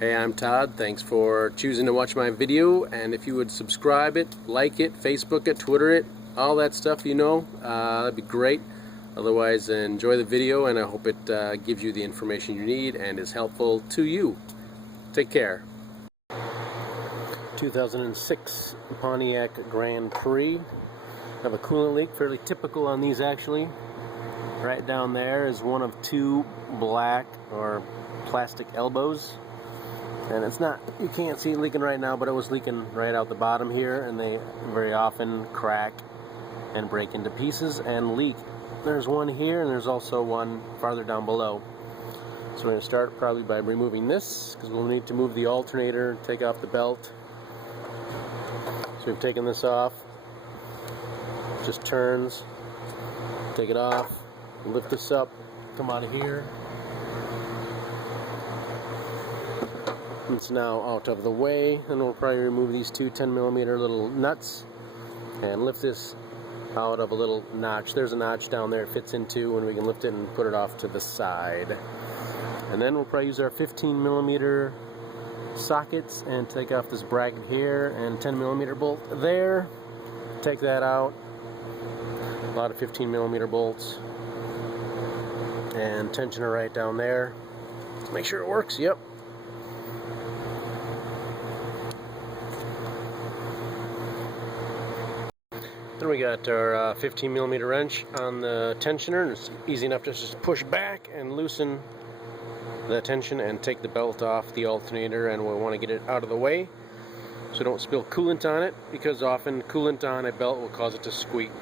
Hey, I'm Todd. Thanks for choosing to watch my video, and if you would subscribe it, like it, Facebook it, Twitter it, all that stuff, you know, that'd be great. Otherwise, enjoy the video, and I hope it gives you the information you need and is helpful to you. Take care. 2006 Pontiac Grand Prix. Have a coolant leak, fairly typical on these actually. Right down there is one of two black or plastic elbows. And it's not, you can't see it leaking right now, but it was leaking right out the bottom here, and they very often crack and break into pieces and leak. There's one here, and there's also one farther down below. So we're going to start probably by removing this, because we'll need to move the alternator, take off the belt. So we've taken this off, just turns, take it off, lift this up, come out of here. It's now out of the way, and we'll probably remove these two 10mm little nuts and lift this out of a little notch. There's a notch down there it fits into, and we can lift it and put it off to the side. And then we'll probably use our 15mm sockets and take off this bracket here and 10mm bolt there. Take that out. A lot of 15mm bolts. And tensioner right down there. Make sure it works. Yep. Then we got our 15mm wrench on the tensioner, and it's easy enough to just push back and loosen the tension and take the belt off the alternator, and we want to get it out of the way so don't spill coolant on it, because often coolant on a belt will cause it to squeak.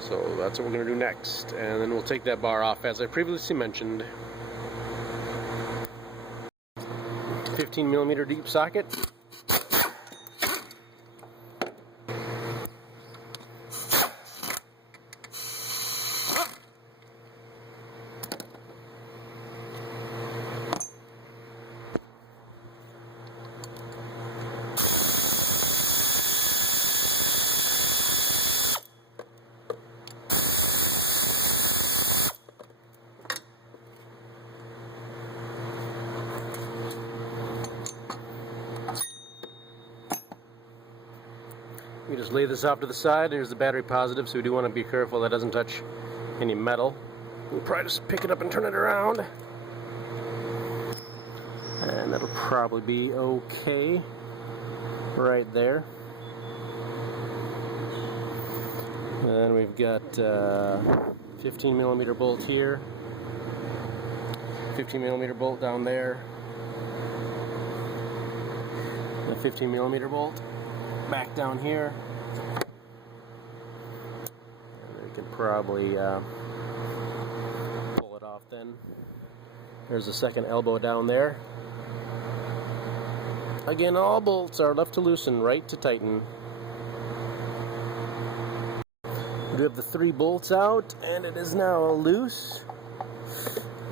So that's what we're going to do next, and then we'll take that bar off as I previously mentioned. 15mm deep socket. We just lay this off to the side. There's the battery positive, so we do want to be careful that doesn't touch any metal. We'll probably just pick it up and turn it around. And that'll probably be okay right there. And we've got 15mm bolt here, 15mm bolt down there, a 15mm bolt back down here. And we could probably pull it off then. There's a second elbow down there. Again, all bolts are left to loosen, right to tighten. We have the 3 bolts out, and it is now loose.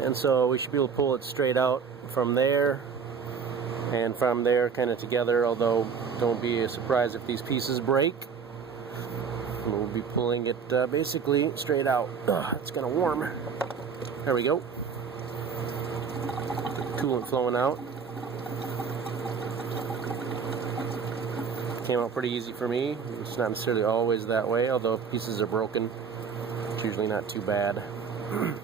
And so we should be able to pull it straight out from there and from there kind of together, although don't be surprised if these pieces break. We'll be pulling it basically straight out. It's kind of warm. There we go. Coolant flowing out. Came out pretty easy for me. It's not necessarily always that way, although if pieces are broken, it's usually not too bad. You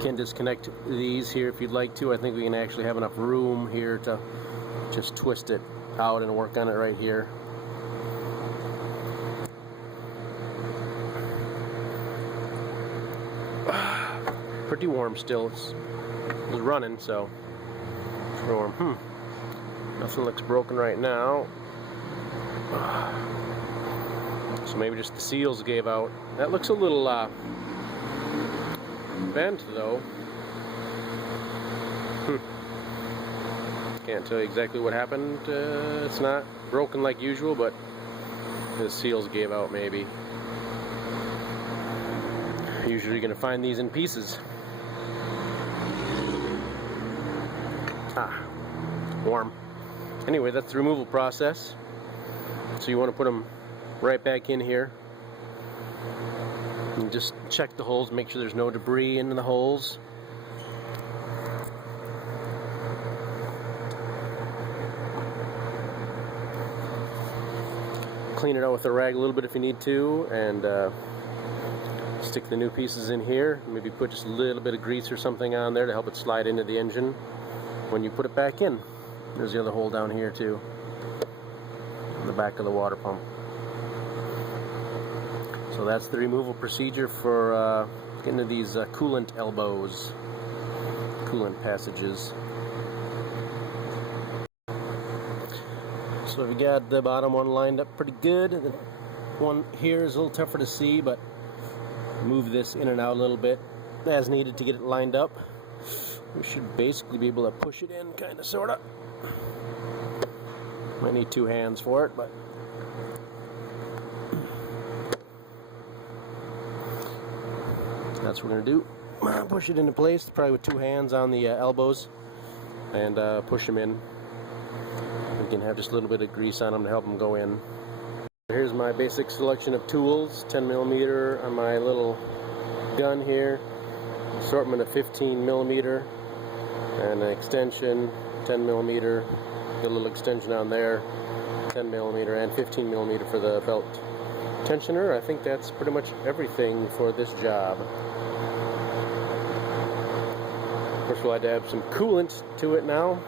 can disconnect these here if you'd like to. I think we can actually have enough room here to just twist it out and work on it right here. Pretty warm still. It's running, so it's warm. Nothing looks broken right now. So maybe just the seals gave out. That looks a little bent though. Can't tell you exactly what happened. It's not broken like usual, but the seals gave out maybe. Usually you're going to find these in pieces. Warm. Anyway, that's the removal process. So you want to put them right back in here. And just check the holes, make sure there's no debris in the holes. Clean it out with a rag a little bit if you need to, and stick the new pieces in here. Maybe put just a little bit of grease or something on there to help it slide into the engine when you put it back in. There's the other hole down here too, in the back of the water pump. So that's the removal procedure for getting to these coolant elbows, coolant passages. So we've got the bottom one lined up pretty good. The one here is a little tougher to see, but move this in and out a little bit as needed to get it lined up. We should basically be able to push it in, kind of, sort of. Might need two hands for it, but that's what we're going to do. Push it into place, probably with two hands on the elbows, and push them in. We can have just a little bit of grease on them to help them go in. Here's my basic selection of tools. 10mm on my little gun here, assortment of 15mm, and an extension, 10mm, get a little extension on there, 10mm and 15mm for the belt tensioner. I think that's pretty much everything for this job. Of course, we'll have to add some coolant to it now.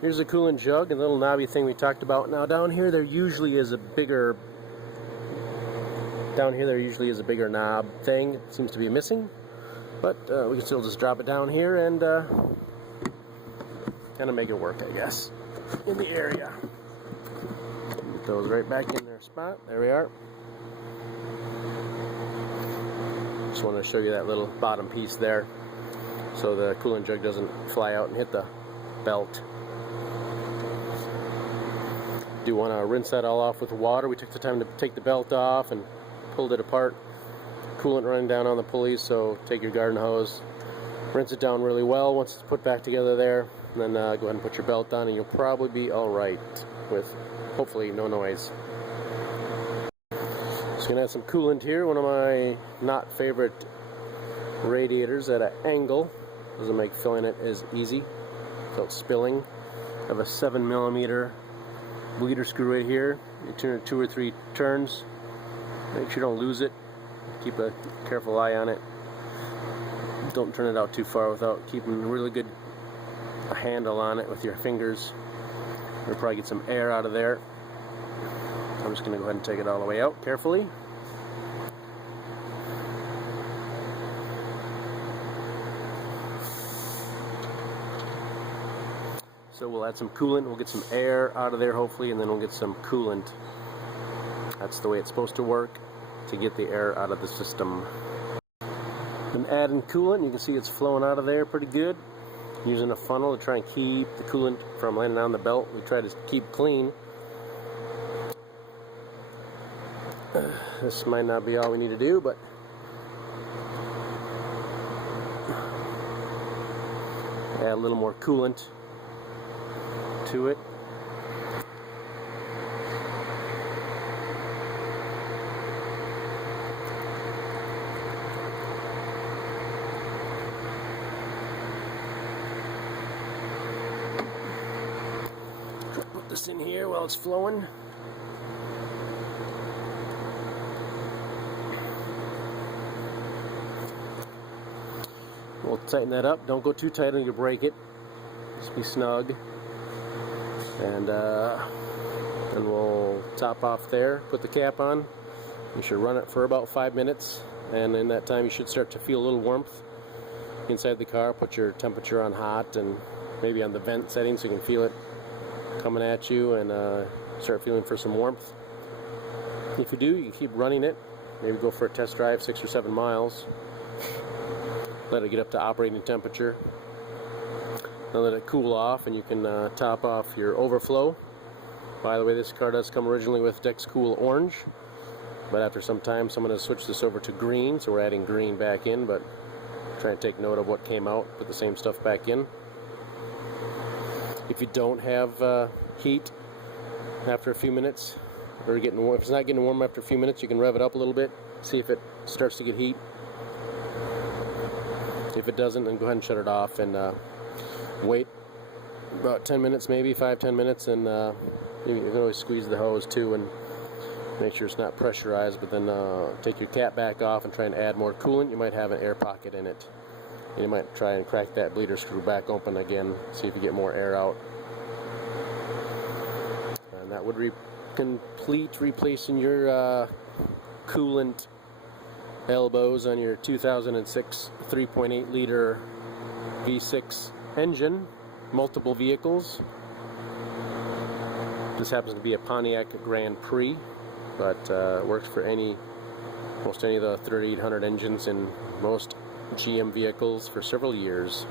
Here's a coolant jug and the little knobby thing we talked about. Now down here there usually is a bigger knob thing. It seems to be missing, but we can still just drop it down here and kind of make it work, I guess, in the area. Get those right back in their spot. There we are. Just want to show you that little bottom piece there so the coolant jug doesn't fly out and hit the belt. Do want to rinse that all off with water. We took the time to take the belt off and pulled it apart. Coolant running down on the pulleys, so take your garden hose, rinse it down really well once it's put back together there, and then go ahead and put your belt on and you'll probably be alright with hopefully no noise. Just gonna add some coolant here, one of my not favorite radiators at an angle. Doesn't make filling it as easy without spilling. I have a 7mm bleeder screw right here. You turn it 2 or 3 turns. Make sure you don't lose it. Keep a careful eye on it. Don't turn it out too far without keeping a really good handle on it with your fingers. You'll probably get some air out of there. I'm just going to go ahead and take it all the way out carefully. So we'll add some coolant, we'll get some air out of there hopefully, and then we'll get some coolant. That's the way it's supposed to work, to get the air out of the system. Then adding coolant, you can see it's flowing out of there pretty good. Using a funnel to try and keep the coolant from landing on the belt. We try to keep clean. This might not be all we need to do, but add a little more coolant to it. Put this in here while it's flowing. We'll tighten that up. Don't go too tight or you'll break it. Just be snug. And then we'll top off there, put the cap on. You should run it for about 5 minutes, and in that time you should start to feel a little warmth inside the car. Put your temperature on hot and maybe on the vent setting so you can feel it coming at you, and start feeling for some warmth. If you do, you can keep running it. Maybe go for a test drive, 6 or 7 miles. Let it get up to operating temperature. Then let it cool off, and you can top off your overflow. By the way, this car does come originally with Dex Cool Orange, but after some time someone has switched this over to green, so we're adding green back in, but try and take note of what came out, put the same stuff back in. If you don't have heat after a few minutes, or getting warm, if it's not getting warm after a few minutes, you can rev it up a little bit, see if it starts to get heat. If it doesn't, then go ahead and shut it off and wait about 10 minutes, maybe 5-10 minutes, and You can always squeeze the hose too and make sure it's not pressurized, but then take your cap back off and try and add more coolant. You might have an air pocket in it. And you might try and crack that bleeder screw back open again, see if you get more air out. And that would complete replacing your coolant elbows on your 2006 3.8 liter V6 engine, multiple vehicles. This happens to be a Pontiac Grand Prix, but works for most any of the 3800 engines in most GM vehicles for several years.